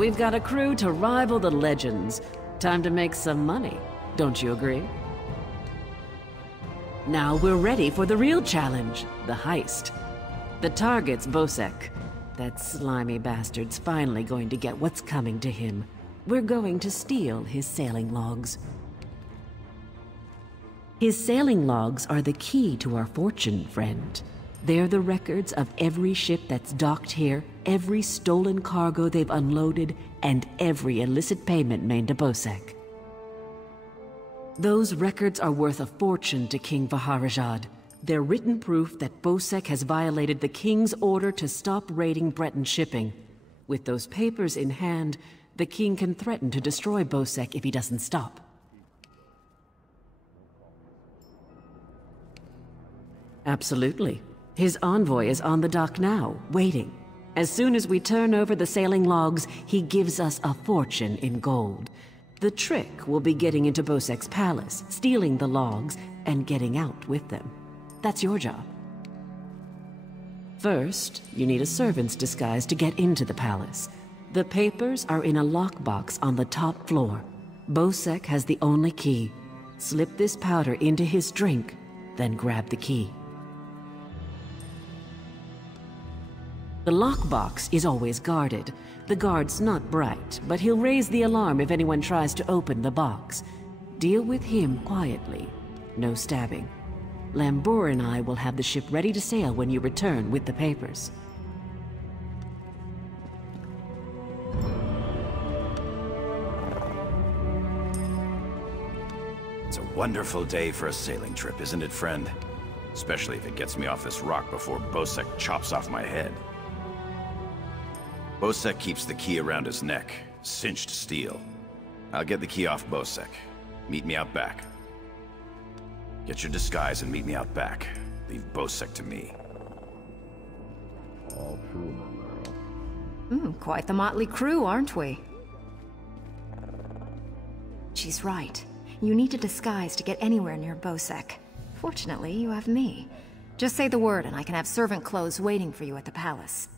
We've got a crew to rival the legends. Time to make some money, don't you agree? Now we're ready for the real challenge, the heist. The target's Bosek. That slimy bastard's finally going to get what's coming to him. We're going to steal his sailing logs. His sailing logs are the key to our fortune, friend. They're the records of every ship that's docked here, every stolen cargo they've unloaded, and every illicit payment made to Bosek. Those records are worth a fortune to King Vaharajad. They're written proof that Bosek has violated the King's order to stop raiding Breton shipping. With those papers in hand, the King can threaten to destroy Bosek if he doesn't stop. Absolutely. His envoy is on the dock now, waiting. As soon as we turn over the sailing logs, he gives us a fortune in gold. The trick will be getting into Bosek's palace, stealing the logs, and getting out with them. That's your job. First, you need a servant's disguise to get into the palace. The papers are in a lockbox on the top floor. Bosek has the only key. Slip this powder into his drink, then grab the key. The lockbox is always guarded. The guard's not bright, but he'll raise the alarm if anyone tries to open the box. Deal with him quietly. No stabbing. Lambour and I will have the ship ready to sail when you return with the papers. It's a wonderful day for a sailing trip, isn't it, friend? Especially if it gets me off this rock before Bosek chops off my head. Bosek keeps the key around his neck, cinched steel. I'll get the key off Bosek. Meet me out back. Get your disguise and meet me out back. Leave Bosek to me. All true, my girl. Quite the motley crew, aren't we? She's right. You need a disguise to get anywhere near Bosek. Fortunately, you have me. Just say the word and I can have servant clothes waiting for you at the palace.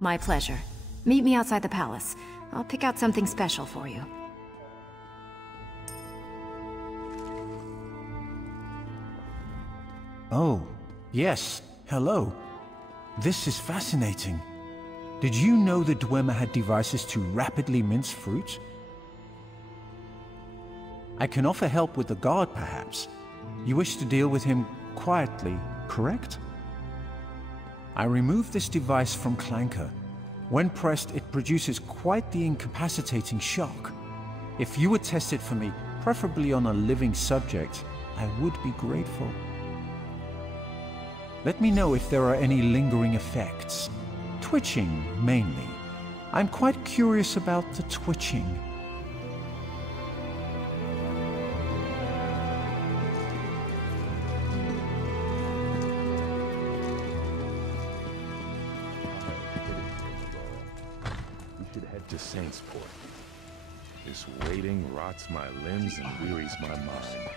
My pleasure. Meet me outside the palace. I'll pick out something special for you. Oh, yes. Hello. This is fascinating. Did you know the Dwemer had devices to rapidly mince fruit? I can offer help with the guard, perhaps. You wish to deal with him quietly, correct? I removed this device from Clanker. When pressed, it produces quite the incapacitating shock. If you would test it for me, preferably on a living subject, I would be grateful. Let me know if there are any lingering effects. Twitching, mainly. I'm quite curious about the twitching. To Saintsport. This waiting rots my limbs and wearies my mind.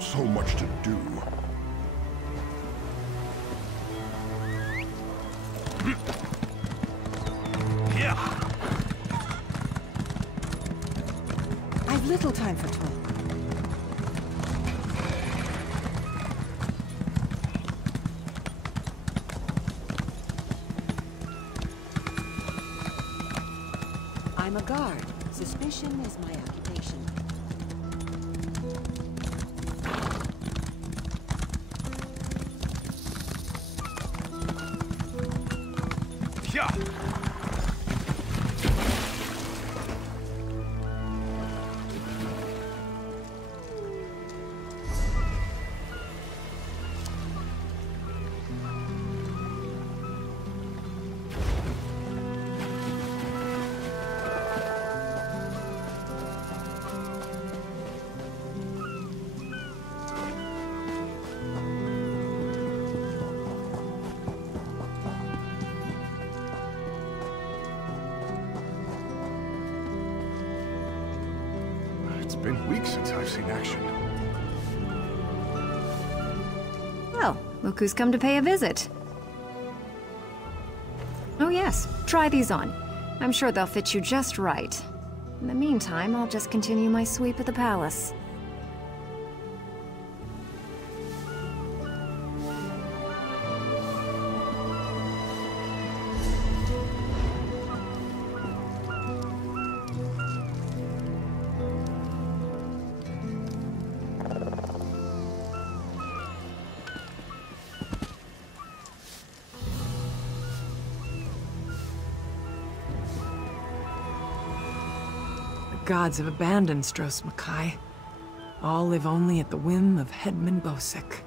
So much to do. I've little time for talk. I'm a guard. Suspicion is my occupation. Yeah. Been weeks since I've seen action. Well, look who's come to pay a visit. Oh yes, try these on. I'm sure they'll fit you just right. In the meantime, I'll just continue my sweep of the palace. Gods have abandoned Stros Makai. All live only at the whim of Headman Bosek.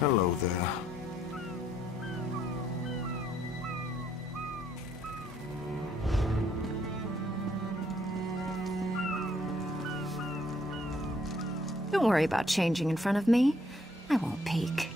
Hello there. Don't worry about changing in front of me. I won't peek.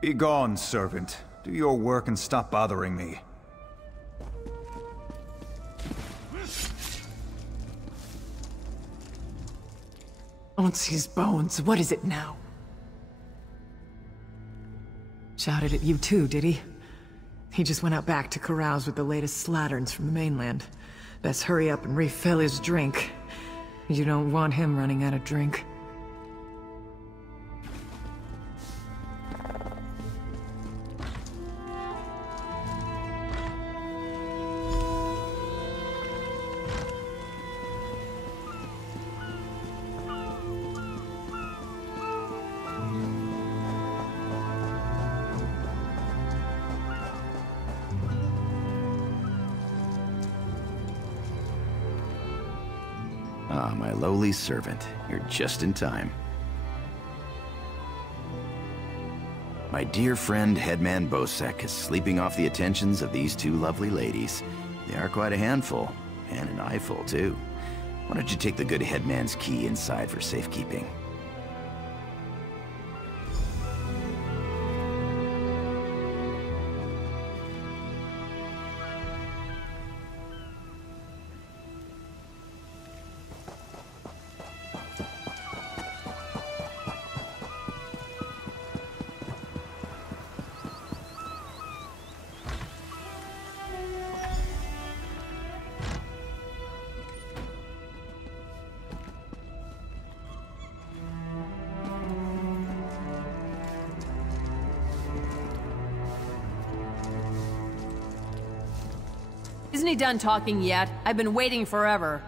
Be gone, servant. Do your work and stop bothering me. Onsi's bones, what is it now? Shouted at you too, did he? He just went out back to carouse with the latest slatterns from the mainland. Best hurry up and refill his drink. You don't want him running out of drink. Ah, my lowly servant. You're just in time. My dear friend, Headman Bosek, is sleeping off the attentions of these two lovely ladies. They are quite a handful, and an eyeful, too. Why don't you take the good Headman's key inside for safekeeping? Isn't he done talking yet? I've been waiting forever.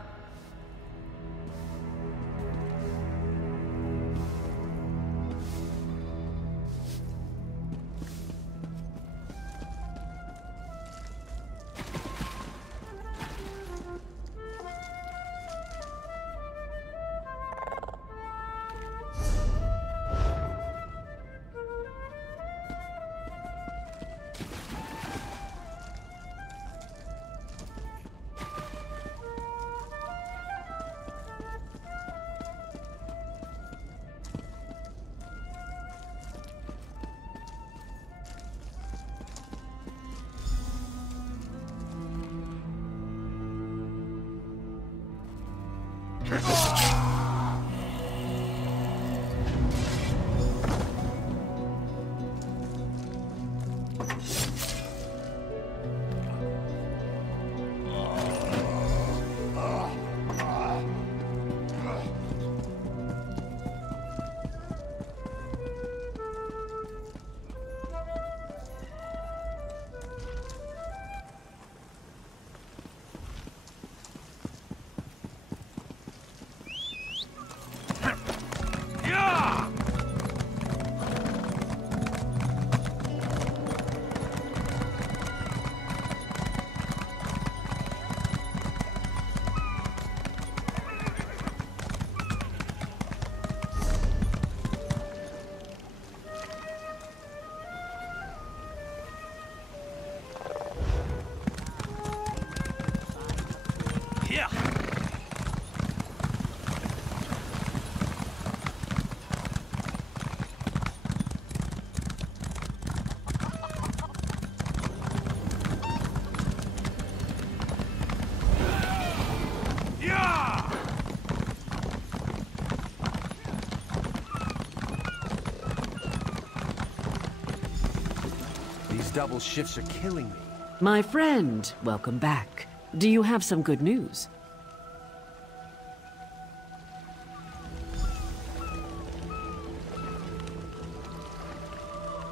Double shifts are killing me. My friend, welcome back. Do you have some good news?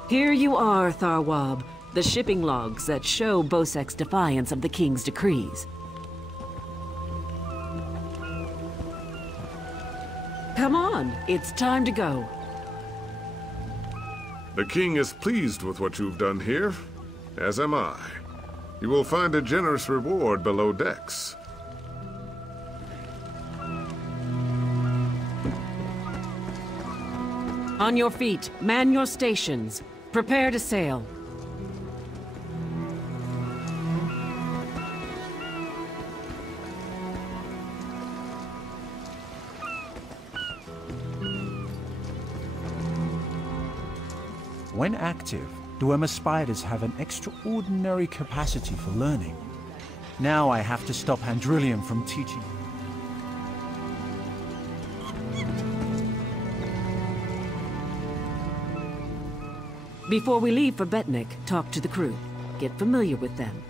Here you are, Tharwab. The shipping logs that show Bosek's defiance of the King's decrees. Come on, it's time to go. The king is pleased with what you've done here, as am I. You will find a generous reward below decks. On your feet, man your stations. Prepare to sail. When active, Dwemer spiders have an extraordinary capacity for learning. Now I have to stop Handrillium from teaching. Before we leave for Betnik, talk to the crew. Get familiar with them.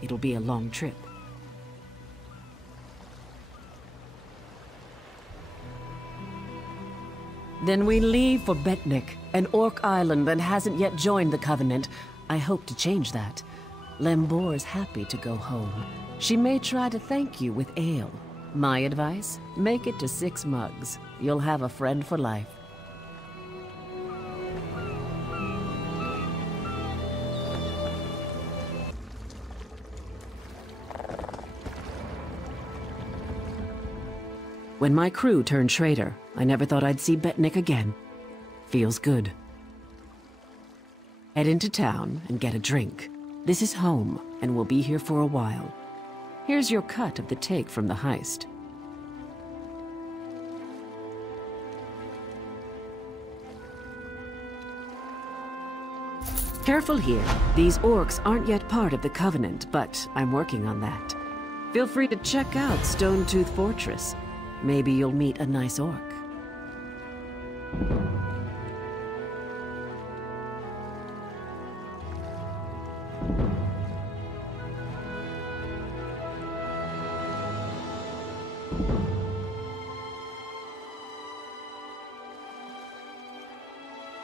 It'll be a long trip. Then we leave for Betnik, an orc island that hasn't yet joined the Covenant. I hope to change that. Lembor's happy to go home. She may try to thank you with ale. My advice? Make it to 6 mugs. You'll have a friend for life. When my crew turned traitor, I never thought I'd see Betnik again. Feels good. Head into town and get a drink. This is home, and we'll be here for a while. Here's your cut of the take from the heist. Careful here. These orcs aren't yet part of the Covenant, but I'm working on that. Feel free to check out Stonetooth Fortress. Maybe you'll meet a nice orc.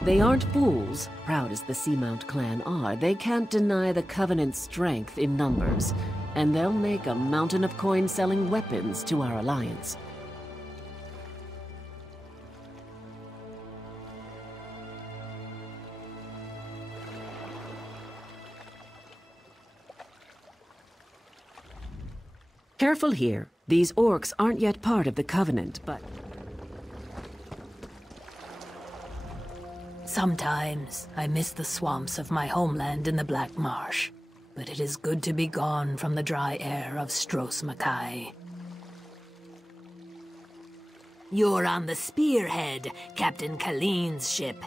They aren't fools, proud as the Seamount clan are. They can't deny the Covenant's strength in numbers, and they'll make a mountain of coin-selling weapons to our alliance. Careful here. These orcs aren't yet part of the Covenant, but... Sometimes I miss the swamps of my homeland in the Black Marsh, but it is good to be gone from the dry air of Stros Mackay. You're on the Spearhead, Captain Kalean's ship.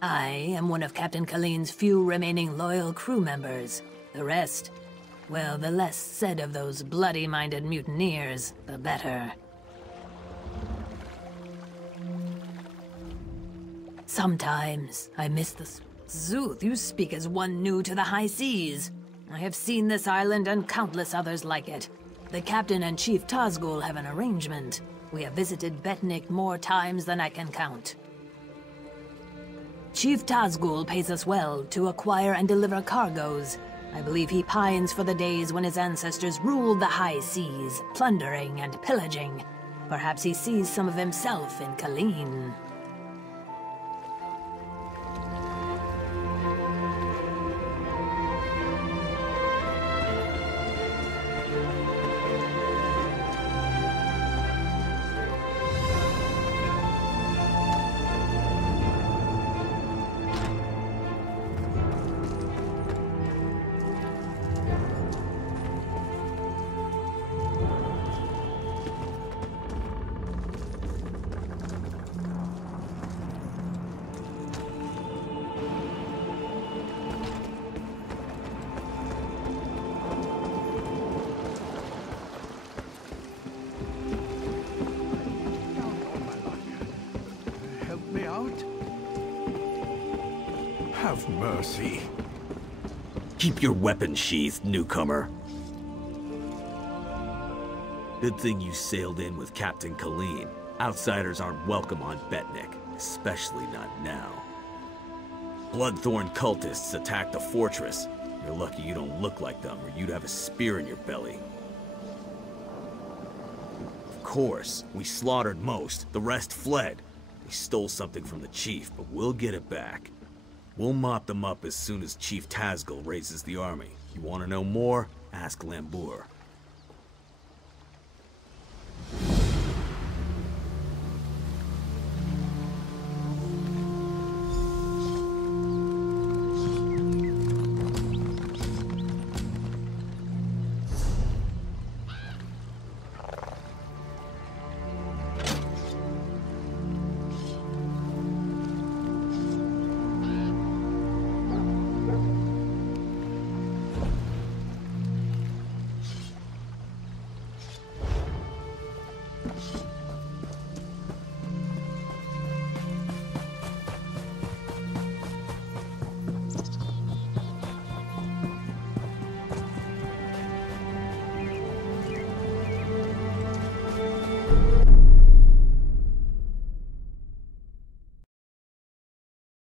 I am one of Captain Kalean's few remaining loyal crew members. The rest, well, the less said of those bloody-minded mutineers, the better. Sometimes I miss the... Zuth, you speak as one new to the high seas. I have seen this island and countless others like it. The captain and Chief Tazgul have an arrangement. We have visited Betnik more times than I can count. Chief Tazgul pays us well to acquire and deliver cargoes. I believe he pines for the days when his ancestors ruled the high seas, plundering and pillaging. Perhaps he sees some of himself in Kaleen. Have mercy. Keep your weapon sheathed, newcomer. Good thing you sailed in with Captain Kaleen. Outsiders aren't welcome on Betnik, especially not now. Bloodthorn cultists attacked the fortress. You're lucky you don't look like them, or you'd have a spear in your belly. Of course, we slaughtered most. The rest fled. We stole something from the chief, but we'll get it back. We'll mop them up as soon as Chief Tazgul raises the army. You want to know more? Ask Lambour.